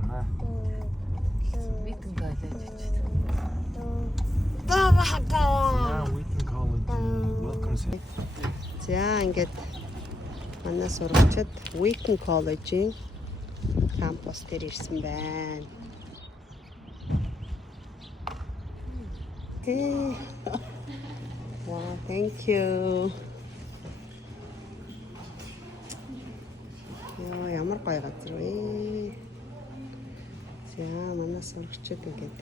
Яна. Wheaton College. Yeah, Wheaton College welcomes you. За ингээд манай сурагчид Wheaton College-ийн кампус дээр ирсэн байна. Okay. Wow, thank you. Яа, ямар гоё газар вэ? За, манай сурагчид ингээд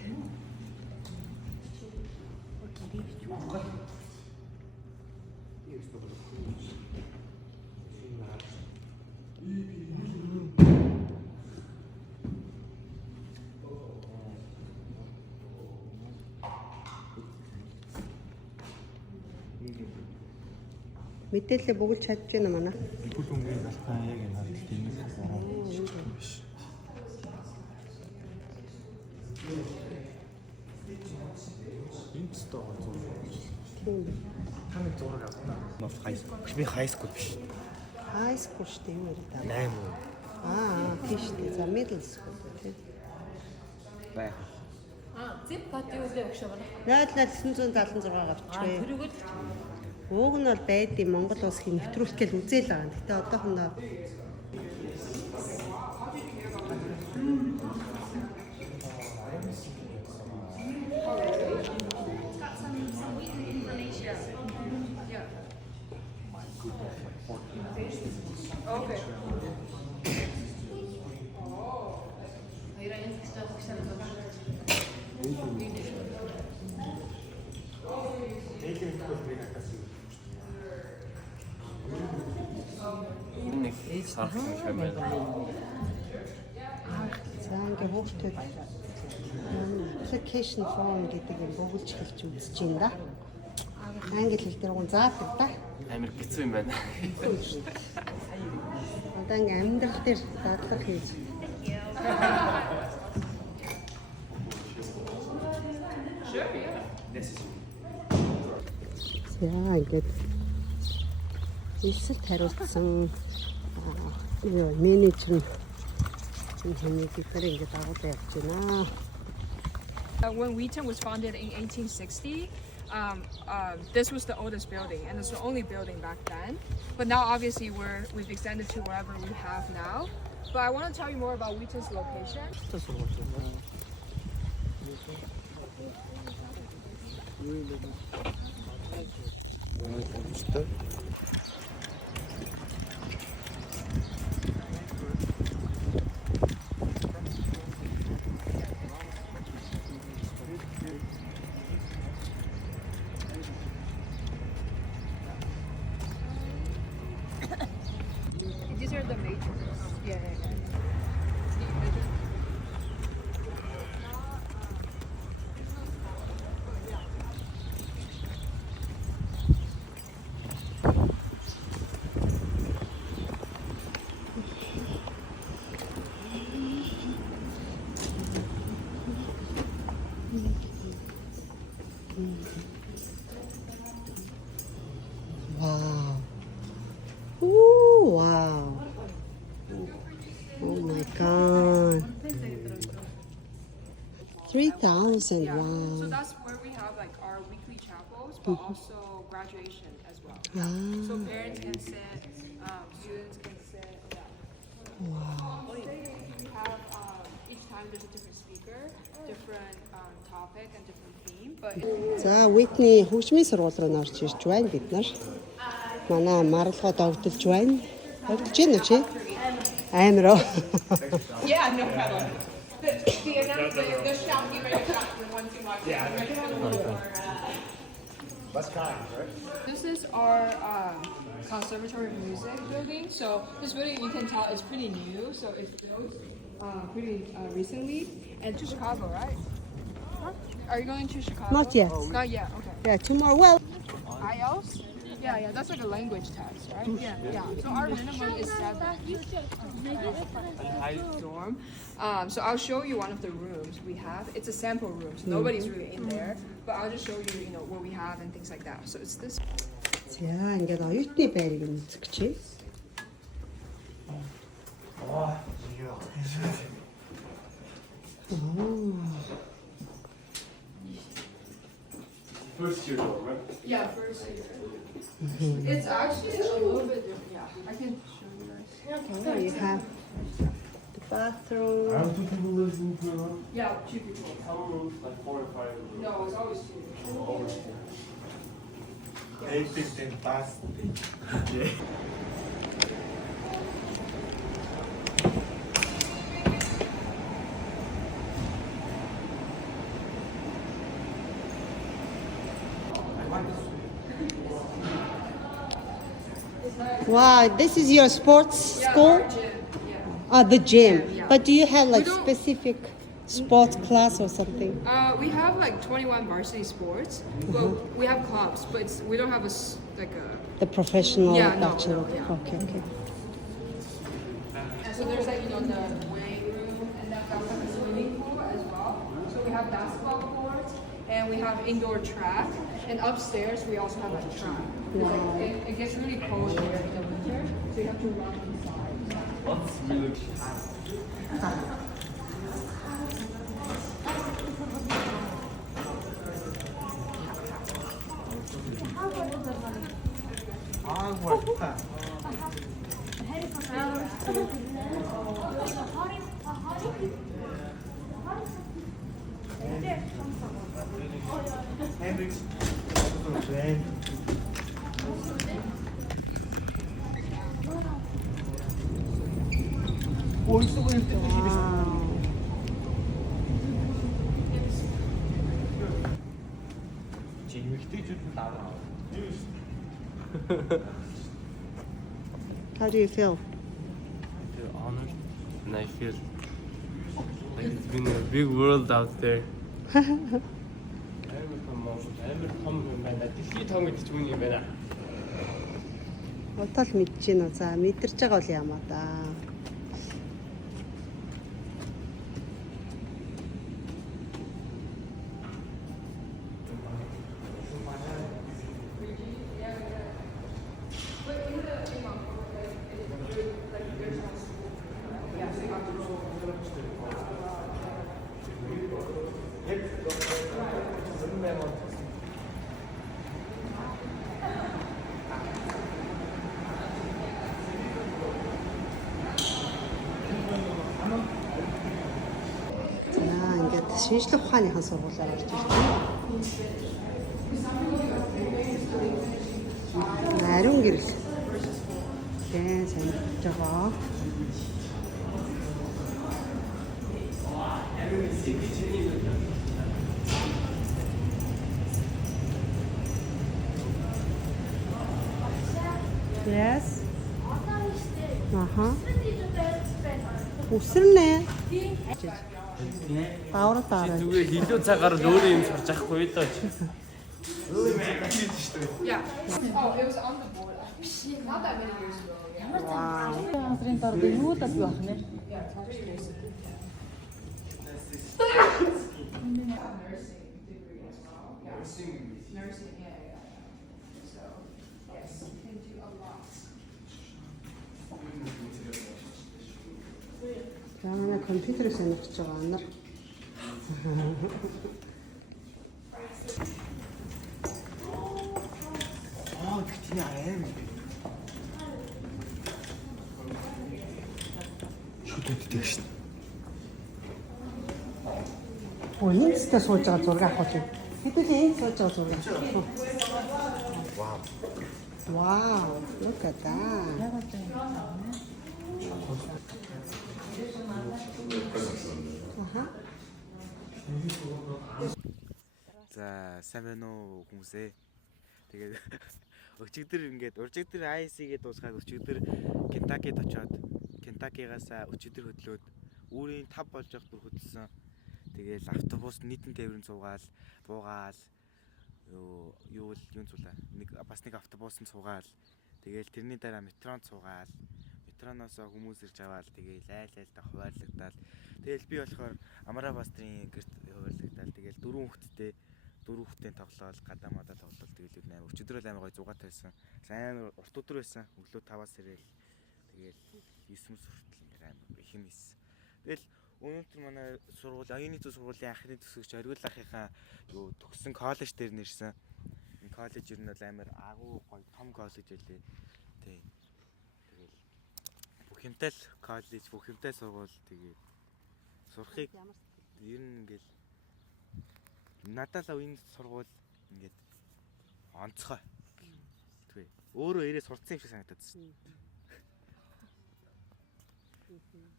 мэдээлэл бүгд чадж байна манай. Бүл өнгийн галтаа яг энэ хард тиймээс биш. Энэ стоо зураг. Тийм. Таны зураг авснаа. Нов хайскул. Би хайскул биш. High school шүү дээ юу гэдэг. 8 уу. Тийм шүү дээ. За middle school тийм. Бай. Зэп бат юу вэ өгшөө байна? Наад 976 авчихвээ. Тэрүүгэл Ууг нь бол байдیں۔ Монгол улсын нэвтрүүлэх гээл үзээл байгаа. Гэтэ одоохондоо за ингээ хүүхдэд application form гэдэг юм бөглж хэлж үзэж байна да. Англи хэл дээр гон заадаг да. Амар хэцүү юм байна. Одоо ингээ амьдрал дээр дадлах хийж. За ингээд эсэлт хариулсан менежер нь хэнийг ингээд агуулж явж байна. When Wheaton was founded in 1860, this was the oldest building, and it's the only building back then. But now, obviously, we've extended to wherever we have now. But I want to tell you more about Wheaton's location. These are the majors. Yeah. Wow. Ooh, wow. Oh my god. 3,000, Yeah. wow. So that's where we have like our weekly chapels, but also graduation as well. So parents can sit, students can sit. Yeah. Wow. We have each time there's a different speaker, different topic and different theme. But За, Whitney хөгжмийн сургууль руу орж ирж байна бид нар. Манай маргалгууд огдолж байна. Огдож байна уу чи? Амар оо. yeah, no problem. The announcement, the shout, you better shout the one too much. That's kind, right? This is our conservatory of music building. So this building, you can tell, it's pretty new. So it's built pretty recently. And to Chicago, right? Huh? Are you going to Chicago? Not yet. Not yet. Okay. Yeah, tomorrow. Well, IELTS? Yeah, that's like a language test, right? Yeah. So our minimum is 7. Dorm. So I'll show you one of the rooms we have. It's a sample room, so nobody's really in there. But I'll just show you, what we have and things like that. So it's this. за ингээд оюутны байрыг нь үзчихье. First year though, right? Yeah, first year. It's actually a little bit different. Yeah, I can show you guys. Oh, you have the bathroom. How two people live in Peru? Yeah, 2 people. Some rooms like 4 or 5. No, it's always 2. Always 4. 8, 15, fast. Yeah. Wow, this is your sports Yeah, school? our gym. Yeah. Ah, the gym. Yeah. But do you have like We don't- specific sports class or something? We have like 21 varsity sports, but we have clubs, but we don't have like a. The professional Yeah, no, bachelor. no, yeah. Okay, okay. And so there's like the weight room, and then we have a swimming pool as well. So we have basketball courts, and we have indoor track, and upstairs we also have a track. Like, it gets really cold here in the winter, so you have to run inside. What's really 멋있다. Hendrix. 오, 있어 보이는 Wow. 재밌게 좀 나와. How do you feel? I feel honored and I feel like it's been a big world out there. амар том юм байна. Дэлхий том гэдэг ч үн юм байна. Удаа л мэдэж гин үү? За, мэдэрч байгаа бол ямаа да. За, ингээд шинжлэх ухааныхан сургуулиар орж ирсэн. Ариун гэрэл. Тэ санагдаж байгаа. Yes. Аха. Үсэрнэ. Баавар таарай. Зүгээр илүү цагаар л өөрөө юм сурч авахгүй доо. Yeah. Oh, it was on the board. Not that many years ago. Yeah. Вау. Газрын дор юу даа юу ах нэ? Nursing degree as well. Yeah. Nursing, yeah. So, yes, you can do a lot. За манай компьютерыг сонирхож байгаа анар. 아, 그팀이 아예. шүтүүд тэгш. Оо, энэ сте сууж байгаа зураг авах гэж. Хэдүүлээ энэ сууж байгаа зураг. Wow. Wow, look at that. Аха. За сайн байна уу хүмүүсээ. Тэгээд өчигдөр ингээд уржигдөр IC-гээ дуусгаад өчигдөр Кентакид очоод Кентакигаас өчигдөр хөдлөөд үүрийн 5 болж явах бүр хөдөлсөн. Тэгээд автобус нийтэн тээврэн суугаал, буугаал юу цулаа. Бас нэг автобусанд суугаал. Тэгээд тэрний дараа метронд суугаал. Метроноос хүмүүс ирж аваал. Тэгээд айлтаа хуваарлагдаад. Тэгэл би болохоор Амраа Бастрын гэрт хуваарлагдаад. Тэгэл 4 хүүхэдтэй 4 хүүхдийн тоглоол, гадаа мадаа тоглоол тэгэл өөр 8. Өчигдөр л амар гой зугаатай байсан. Сайн урт өдөр байсан. Өглөө 5-аас ирээл тэгэл 9-өөс хүртэл амар их юм ийсэн. Тэгэл Өнөөдөр манай сургууль оюуны төв сургуулийн анхны төгсөгч Оргил ахынхаа юу төгссөн коллеж дээр нэрсэн. Энэ коллеж ер нь бол амар агуу гоё том коллеж байлээ. Тий. Тэгэл бүх юмтай л коллеж, бүх юмтай сургууль тэгээд сурахыг ер нь ингээл надад л энэ сургууль ингээд онцгой. Тэгвэ. Өөрөө ирээ сурцсан юм шиг санагдаад байна.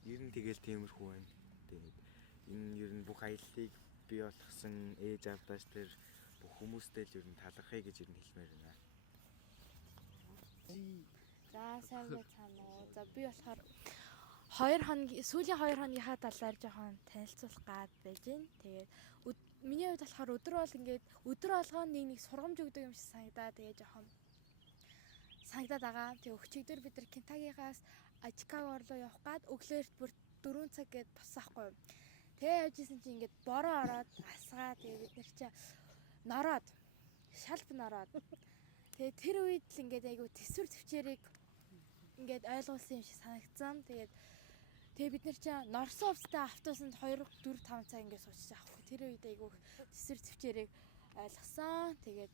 Ер нь тэгэл тиймэрхүү байна. Тэгээд энэ ер нь бүх аяллыг бий болгосон ээж авдаач тэр бүх хүмүүстэй л ер нь талархъя гэж ер нь хэлмээр байна. За сайн байцгаана уу. За би болохоор 2 хоногийн сүүлийн 2 хоногийнхаа талаар жоохон танилцуулах гад байж байна. Тэгээд миний хувьд болохоор өдөр бол ингээд өдөр болгоо нэг сургамж өгдөг юм шиг санагдаа. Тэгээд жоохон санагдаад байгаа. Тэгээд өчигдөр бид нар Кентагигаас Чикаго руу явах гад өглөөрт бүр 4 цаг гээд боссаахгүй. Тэгээ явжсэн чинь ингээд бороо ороод асгаа. Тэгээд бид нар чи нороод шалб нороод. Тэгээд тэр үед л ингээд айгу төсвөр төвчээрийг ингээд ойлгуулсан юм шиг санагдсан. Тэгээд бид нар чи норсон увцтай автобусанд 2 4 5 цаг ингээд суучих аахгүй. Тэр үед айгу төсвөр төвчээрийг ойлгосон. Тэгээд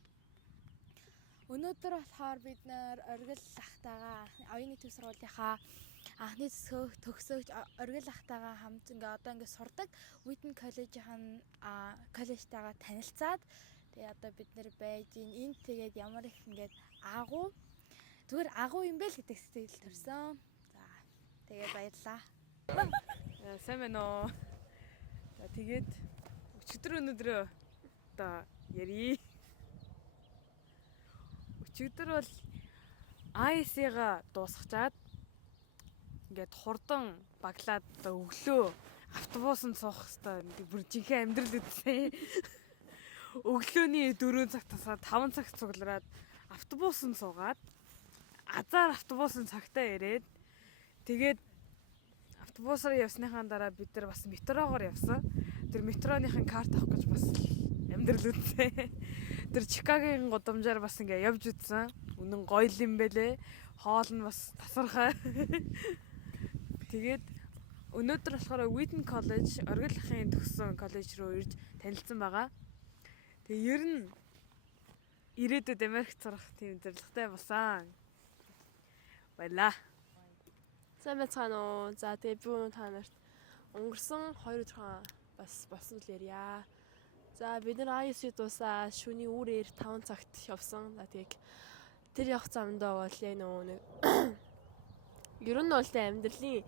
өнөөдөр болохоор бид нар Оргил ахтайгаа оюуны төв сургуулийнхаа анхны төгсөгч Оргил ахтайгаа хамт ингээ одоо ингээ сурдаг Wheaton коллежийн коллежтайгаа танилцаад тэгээ одоо бид нэр байж энд тэгээд ямар их ингээд агуу зүгээр агуу юм бэ л гэдэг сэтгэл төрсөн. За тэгээд баярлаа. Сайн байна уу? За тэгээд өчигдөр өнөдрөө одоо ярий. Өчигдөр бол IC-га дуусгачаад ингээд хурдан баглаад одоо өглөө автобусанд суух хэвээр бүр жинхэнэ амьдрал үтсэн. Өглөөний 4 цагт тасаад 5 цагт цуглараад автобусанд суугаад азар автобусын цагтаа ирээд тэгээд автобусаар явсныхаа дараа бид нар бас метрогоор явсан. Тэр метроныхын карт авах гэж бас амьдрал үтсэн. Тэр Чикагогийн гудамжаар бас ингээ явж үтсэн. Үнэн гоё юм бэлээ. Хоол нь бас тасархай. Тэгээд өнөөдөр болохоор Wheaton College, Оргил ахын төгссөн коллеж руу ирж танилцсан байгаа. Тэгээ ер нь ирээдүйд Америкт сурах тийм зорилготой болсон. Баярлаа. Сайн байцгаана уу. За тэгээ би өнөө та нарт өнгөрсөн 2 өдрийн бас болсон л ярья. За бид нар IC дуусаа шөнийн үрээр 5 цагт явсан. За тэгээ тэр явах замдаа бол яг нэг ер нь бол амьдралын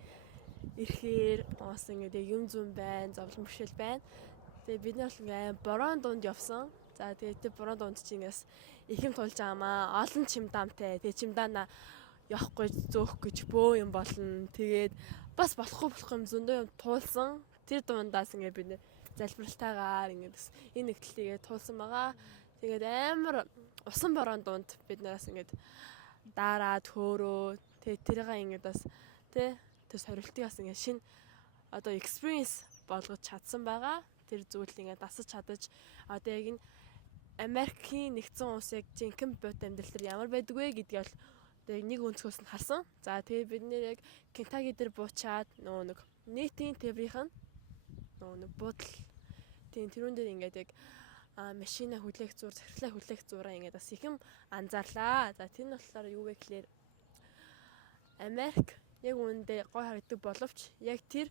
ирэхээр бас ингэ юм зүүн байна, зовлон бэрхшээл байна. Тэгээ бид нар бол ингэ борон дунд явсан. За тэгээ тэр борон дунд чинь ингээс их юм тулж байгаамаа. Олон чимдаамтай. Тэгээ чимдаана явахгүй зөөх гэж бөө юм болно. Тэгээд бас болохгүй юм зөндөө юм туулсан. Тэр дундаас ингэ бид залбиралтайгаар ингээд энэ нэгтлийгээ туулсан байгаа. Тэгээд амар усан борон дунд бид нараас ингээд дараад хөөрөө тэгээд тэрийг ингээд бас тэр сорилтыгаас ингээд шинэ одоо experience болгож чадсан байгаа. Тэр зүйл ингээд дасаж чадаж одоо яг энэ Америкийн нэгдсэн улсыг жинхэнэ бод амьдрал төр ямар байдаг вэ гэдгийг бол одоо нэг өнцгөөс нь харсан. За тэгээд бид нэр яг Кентаги дээр буучаад нэг нийтийн тээврийнх нь нэг буудал тийм тэрүүн дээр ингээд яг машина хүлээх зур, захирлаа хүлээх зураа ингээд бас их юм анзаарлаа. За тэр нь болохоор юу вэ гэхээр Америк яг үүндээ гой харагддаг боловч яг тэр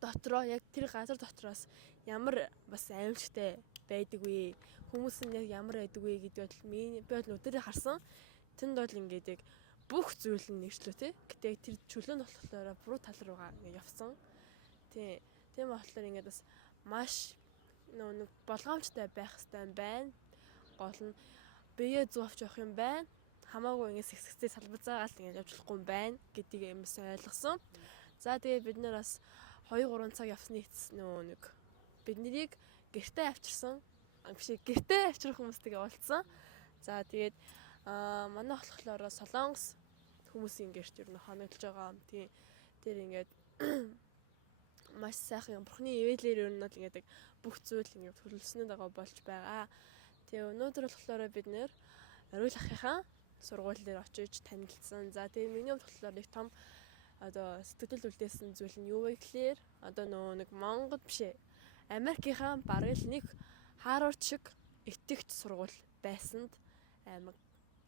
дотроо яг тэр газар дотроос ямар бас аимшигтай байдаг вэ? Хүмүүс нь яг ямар байдаг вэ гэдэг бол би бол өдөрөө харсан. Тэнд бол ингээд яг бүх зүйл нь нэгжлөө те. Гэтэ тэр чөлөөнд болохоор буруу тал руугаа ингээд явсан. Тийм болохоор ингээд бас маш нэг болгоомжтой байх хэрэгтэй байна. Гол нь биеэ зүүвч явах юм байна. Хамаагүй ингээд сэгсэгцээ салбацаагаал ингээд явж болохгүй юм байна гэдгийг юм бас ойлгосон. За тэгээд бид нэр бас 2-3 цаг явсны нэг бид нарыг гэртээ авчирсан. Биш гэртээ авчрах хүмүүстэйгээ уулзсан. За тэгээд манай болохоор Солонгос хүмүүсийн гэрт ер нь хоногдож байгаа. Тийм тэр ингээд маш сайхан бурхны ивэлээр ер нь бол ингээд бүх зүйл ингээд төлөвлөснөд байгаа болж байгаа. Тэгээ өнөөдөр болохоор бид нэр Оргил ахынхаа сургууль дээр очиж танилцсан. За тэгээ миний хувьд болохоор нэг том одоо сэтгэл үлдээсэн зүйл нь юу вэ гэхээр одоо нөгөө нэг Монгол биш ээ. Америкийнхаа бараг л нэг Харвард шиг итгэвч сургууль байсанд амар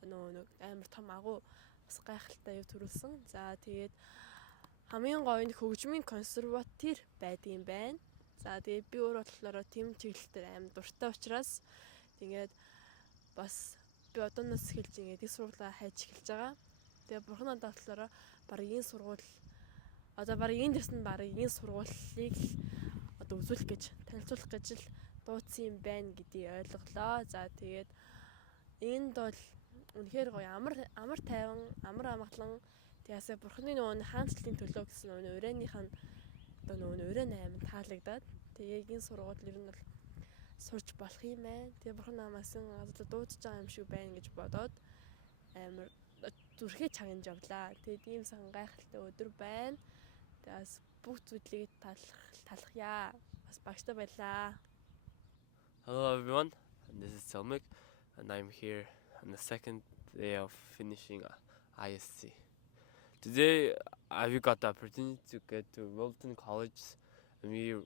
нөгөө нэг амар том агуу бас гайхалтай юу төрүүлсэн. За тэгээд хамгийн гоё нь хөгжмийн консерватив байдаг юм байна. За тэгээд би өөр болохоор тэм чиглэлээр амар дуртай учраас тэгээд бас би одооноос эхэлж ингээд их сургуулаа хайж эхэлж байгаа. Тэгээ бурхан надад болохоор бараг энэ сургууль одоо бараг энэ дэс нь бараг энэ сургуулийг л одоо үзүүлэх гэж танилцуулах гэж л дуудсан юм байна гэдгийг ойлголоо. За тэгээд энд бол үнэхээр гоё амар тайван, амар амгалан тэгээс бурханы нөгөө хаанчлалын төлөө гэсэн нөгөө урааных нь одоо нөгөө ураа 8 таалагдаад тэгээд энэ сургууль ер нь бол сурч болох юм байна. Тэгээ бурхан намаас дуудаж байгаа юм шиг байна гэж бодоод амар зүрхээ чагнаж явлаа. Тэгээд ийм сан гайхалтай өдөр байна. Тэгээс бүх зүйлийг талахъя. Бас багштай байлаа. Hello everyone, and this is Selmik, and I'm here on the second day of finishing ISC. Today, we got the opportunity to get to Wilton College, and we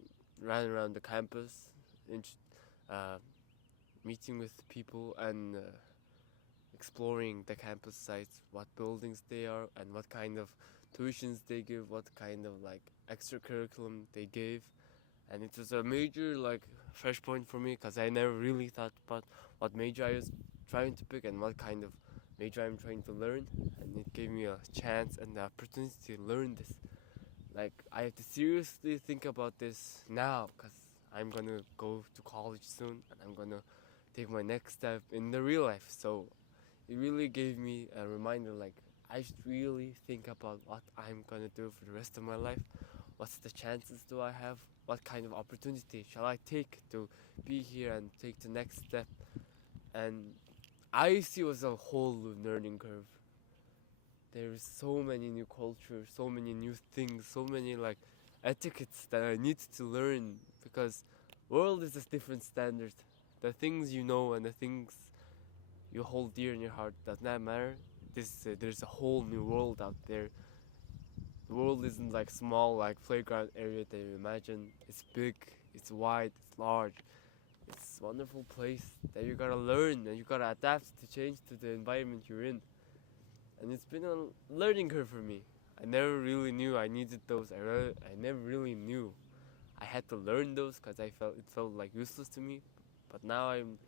ran around the campus, meeting with people and exploring the campus sites, what buildings they are, and what kind of tuitions they give, what kind of like extra curriculum they gave. And it was a major like fresh point for me because I never really thought about what major I was trying to pick and what kind of major I'm trying to learn, and it gave me a chance and the opportunity to learn this. Like I have to seriously think about this now because I'm gonna go to college soon and I'm gonna take my next step in the real life. So it really gave me a reminder like I should really think about what I'm gonna do for the rest of my life. What's the chances do I have? What kind of opportunity shall I take to be here and take the next step? And IC was a whole learning curve. There's so many new cultures, so many new things, so many like etiquettes that I need to learn because world is a different standard. The things you know and the things you hold dear in your heart does not matter. There's a whole new world out there. The world isn't like small, like playground area that you imagine. It's big, it's wide, it's large. It's a wonderful place that you gotta learn and you gotta adapt to change to the environment you're in. And it's been a learning curve for me. I never really knew I needed those. I never really knew I had to learn those because it felt like useless to me. But now I'm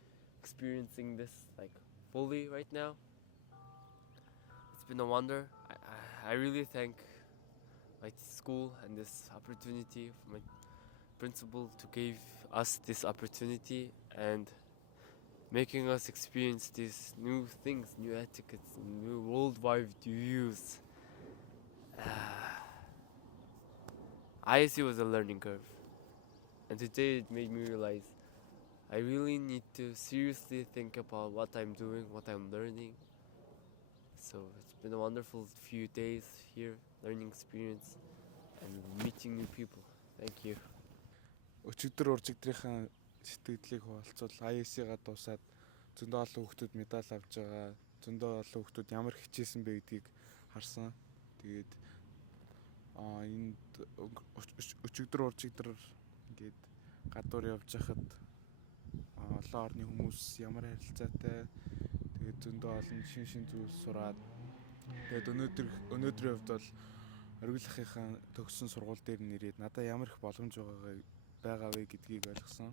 experiencing this like fully right now. It's been a wonder. I really thank my school and this opportunity for my principal to give us this opportunity and making us experience these new things, new etiquettes, new worldwide views. ISC was a learning curve, and today it made me realize I really need to seriously think about what I'm doing, what I'm learning. So it's been a wonderful few days here, learning experience and meeting new people. Thank you. Өчигдөр уржигдрийн сэтгэлдлийг хуваалцвал ISC-га дуусаад зөндөө олон хүүхдүүд медаль авч байгаа. Зөндөө олон хүүхдүүд ямар хичээсэн бэ гэдгийг харсан. Тэгээд энд өчигдөр уржигдэр ингээд гадуур явж хахад олон орны хүмүүс ямар харилцаатай. Тэгээд зөндөө олон шин зүйл сураад тэгээд өнөөдрийн хувьд бол оргилахынхаа төгссөн сургууль дээр нэрээд надад ямар их боломж байгаа вэ гэдгийг ойлгосон.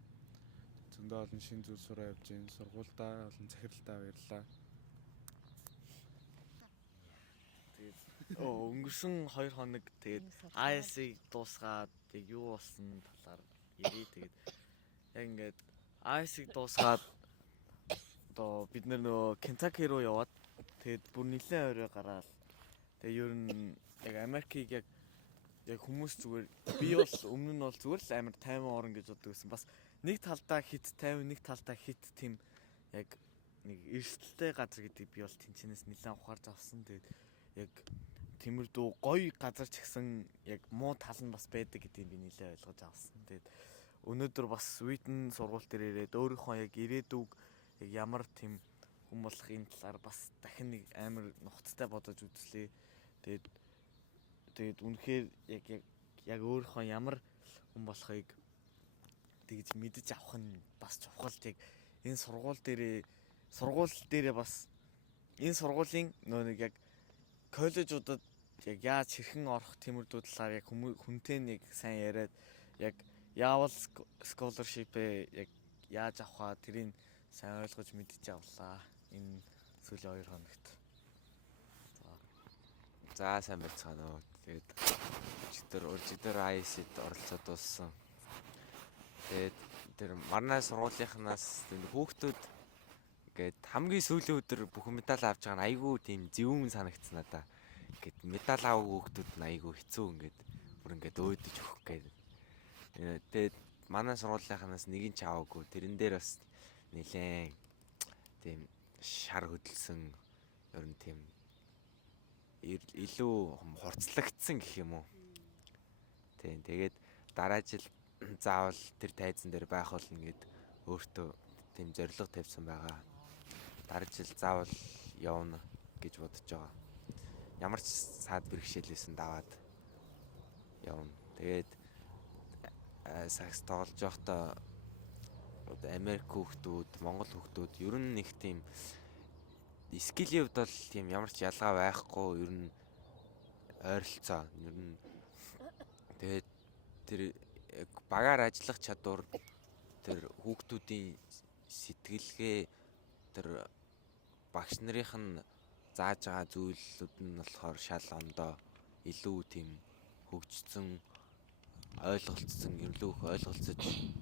Зөндөө олон шин зүйл сураа явж байна. Сургуульдаа олон захиралтай баярлалаа. Тэгээд өнгөрсөн 2 хоног тэгээд ISC дуусгаад яг юу болсон талаар ярий. Тэгээд яг ингээд ISC дуусгаад одоо бид нөгөө Kentucky руу яваад тэгээд бүр нэлээд орой гараад тэгээд ер нь яг Америкийг яг хүмүүс зүгээр би бол өмнө нь бол зүгээр л амар тайван орн гэж боддог байсан. Бас нэг талдаа хит тайван, нэг талдаа хит тийм яг нэг эрсдэлтэй газар гэдэг би бол тэнцэнээс нэлээд ухаарч авсан. Тэгээд яг тиймэрдүү гоё газар ч гэсэн яг муу тал нь бас байдаг гэдгийг би нэлээд ойлгож авсан. Тэгээд өнөөдөр бас Wheaton сургууль дээр ирээд өөрийнхөө яг ирээдүг яг ямар тийм хүн болох энэ талаар бас дахин нэг амар нухацтай бодож үзлээ. Тэгээд тэгээд үнэхээр яг өөрийнхөө ямар хүн болохыг тэгж мэдэж авах нь бас чухал. Яг энэ сургууль дээрээ бас энэ сургуулийн нэг яг коллежуудад яг яаж хэрхэн орох тиймэрдүү талаар яг хүнтэй нэг сайн яриад яг яавал scholarship-ээ яг яаж авахаа тэрийг сайн ойлгож мэдэж авлаа энэ сүүлийн 2 хоногт. За сайн байцгаана уу. Тэгээд өчигдөр IEC-д оролцоод дууссан. Тэгээд тэр марнаа сургуулийнхнаас хүүхдүүд ингээд хамгийн сүүлийн өдөр бүх медаль авч байгаа нь айгүй тийм зөвүүн санагдсан надаа. Ингээд медаль авах хүүхдүүд нь айгүй хэцүү ингээд бүр ингээд өөдөж өгөх гээд. Тэгээд манай сургуулийнхнаас нэг нь ч аваагүй. Тэрэн дээр бас нэлээд тийм шар хөдөлсөн ер нь тийм илүү хурцлагдсан гэх юм уу. Тийм тэгээд дараа жил заавал тэр тайзан дээр байх болно гэд өөртөө тийм зорилго тавьсан байгаа. Дараа жил заавал явна гэж бодож байгаа. Ямар ч саад бэрхшээлээсэн даваад явна. Тэгээд сакс тоглож байхдаа Америк хүүхдүүд, Монгол хүүхдүүд ер нь нэг тийм скиллийн хувьд бол тийм ямар ч ялгаа байхгүй ер нь ойролцоо ер нь тэгээд тэр багаар ажиллах чадвар тэр хүүхдүүдийн сэтгэлгээ тэр багш нарынх нь зааж байгаа зүйлүүд нь болохоор шал ондоо илүү тийм хөгжсөн ойлголцсон илүү их ойлголцож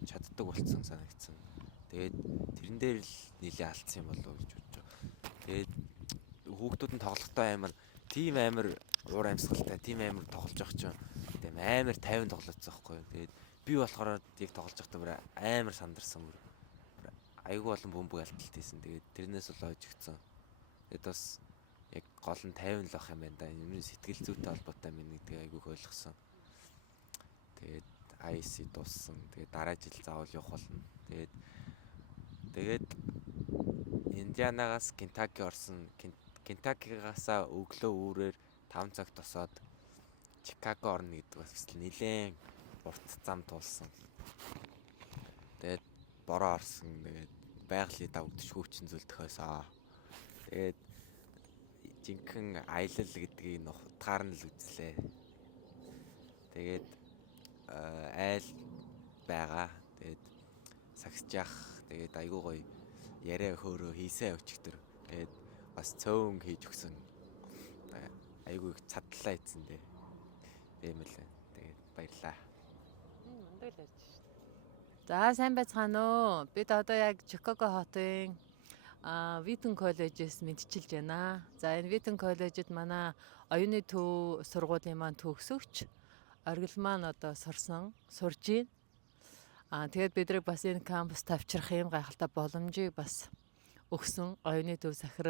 чаддаг болсон санагдсан. Тэгээд тэрэн дээр л нэлээд алдсан юм болов уу гэж бодож байна. Тэгээд хүүхдүүд нь тоглохдоо амар уур амьсгалтай, тийм амар тоглож явах чинь тийм амар 50 тоглоцсон байхгүй. Тэгээд би болохоор яг тоглож байхдаа бүр амар сандарсан бүр. Айгүй болон бөмбөг алталтайсэн. Тэгээд тэрнээс бол ойжигдсон. Тэгээд бас яг гол нь 50 л ах юм байна да. Миний сэтгэл зүйтэй холбоотой юм гэдгийг айгүй ойлгосон. Тэгээд IEC дууссан. Тэгээд дараа жил заавал явах болно. Тэгээд Индианагаас Кентаки орсон. Кентакигаасаа өглөө үүрээр 5 цагт тосоод Чикаго орно гэдэг бас нэлээд урт зам туулсан. Тэгээд бороо орсон. Тэгээд байгалийн давагдшгүй зүйл тохиосоо. Тэгээд жинхэнэ аялал гэдгийг утгаар нь л үзлээ. Тэгээд айл байгаа. Тэгээд сагсжах. Тэгээд айгуу гоё яриа хөөрөө хийсэн өчигдөр. Тэгээд бас цөөн хийж өгсөн. Айгуу их цадлаа ийцэн дээ. Тийм л байна. Тэгээд баярлаа. Мундаг л ярьж шүү дээ. За сайн байцгаана уу. Бид одоо яг Чикаго хотын Wheaton College-с мэдчилж байна. За энэ Wheaton College-д манай оюуны төв сургуулийн маань төгсөгч оргил маань одоо сурж байна. Тэгээд бидрэг бас энэ кампус тавьчих юм гайхалтай боломжийг бас өгсөн оюуны төв захирал